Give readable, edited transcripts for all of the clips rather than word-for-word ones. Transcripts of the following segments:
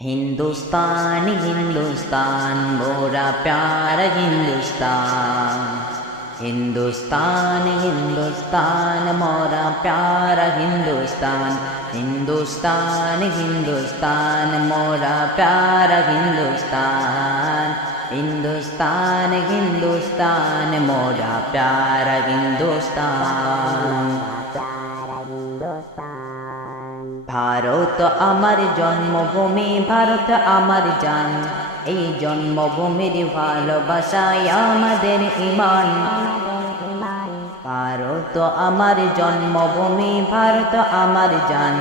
हिंदुस्तान हिंदुस्तान मोरा प्यारा हिंदुस्तान। हिंदुस्तान हिंदुस्तान मोरा प्यारा हिंदुस्तान। हिंदुस्तान हिंदुस्तान मोरा प्यारा हिंदुस्तान। हिंदुस्तान हिंदुस्तान मोरा प्यारा हिंदुस्तान। भारत आमार जन्मभूमि भारत आमार जान। এই জন্মভূমির ভালোবাসায় আমাদের ঈমান। ভারত আমার জন্মভূমি ভারত আমার জান।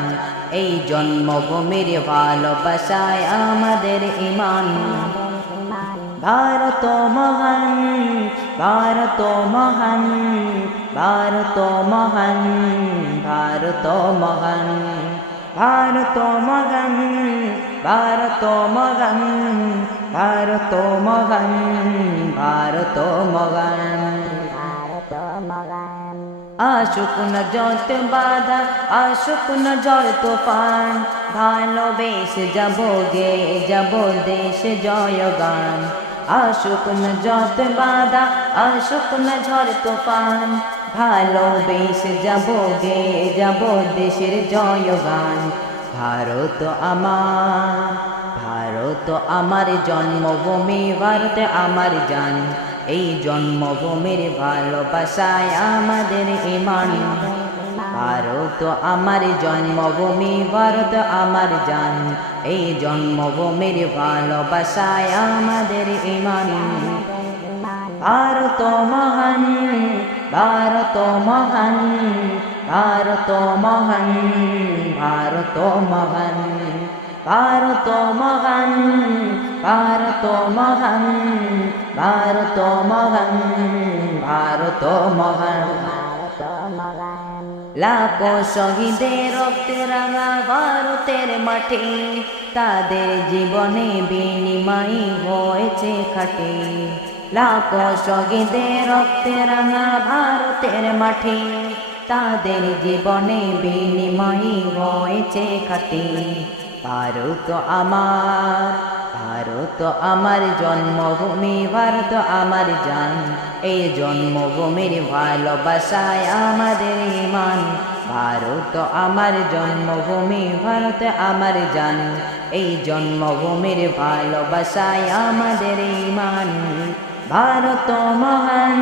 এই জন্মভূমির ভালোবাসায় আমাদের ঈমান। ভারত মহান ভারত মহান ভারত মহান ভারত মহান ভারত মহান ভারত মহান ভারত মহান ভারত মহান। আসুক না যত বাধা আসুক না ঝড় তুফান, ভালোবেসে যাব গে যাব দেশ জয়গান। আসুক না যত বাধা আসুক না ঝড় তুফান, ভালোবেসে যাব গে যাব দেশের জয়গান। ভারত আমার জন্মভূমি ভারত আমার জান। এই জন্মভূমির ভালোবাসায় আমাদের ঈমান। ভারত আমার জন্মভূমি ভারত আমার জান। এই জন্মভূমির ভালোবাসায় আমাদের ঈমান। ভারত মহান ভারত মহান ভারত মহান ভারত মহান ভারত মহান ভারত মহান ভারত মহান ভারত মহান। লাখো শহীদের রক্তে রাঙা ভারতের মাঠে, তাদের জীবনে বিনিময় হয়েছে খাঁটি। লাখো শহীদের রক্তে রাঙা ভারতের মাঠে, তাদের জীবনে বিনিময় হয়েছে খাঁটি। ভারত আমার জন্মভূমি ভারত আমার জান। এই জন্মভূমির ভালোবাসায় আমাদের ঈমান। ভারত আমার জন্মভূমি ভারত আমার জান। এই জন্মভূমির ভালোবাসায় আমাদের ঈমান। ভারত মহান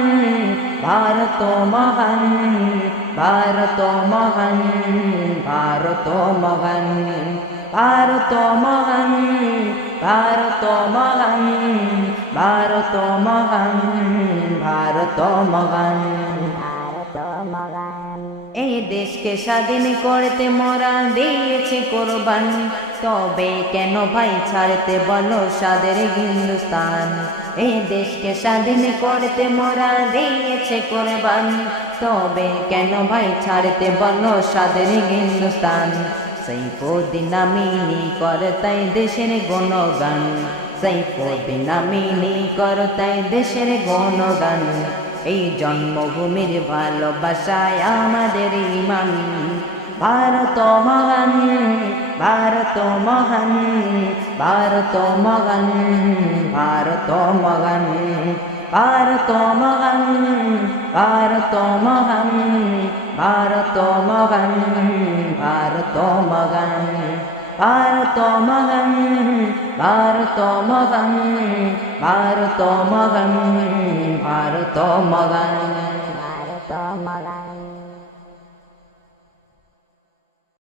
ভারত মহান ভারত মহান ভারত মহান ভারত মহান ভারত মহান ভারত মহান ভারত মহান। এই দেশকে স্বাধীন করতে মোরা দিয়েছি কোরবান, তবে কেন ভাই ছাড়তে বলো স্বাদের হিন্দুস্তান। এই দেশকে স্বাধীন করতে মোরা দিয়েছে কোরবান, তবে কেন ভাই ছাড়তে বলো স্বাদের হিন্দুস্তান। সাইফুদ্দিন আমিনী করতাই দেশের গুণগান, সাইফুদ্দিন আমিনী করতাই দেশের গুণগান। এই জন্মভূমির ভালোবাসায় আমাদের ঈমান। ভারত মহান ভারত মহান ভারত মহান ভারত মহান ভারত মহান ভারত মহান ভারত মহান ভারত মহান ভারত মহান ভারত মহান ভারত মহান ভারত মহান ভারত মহান।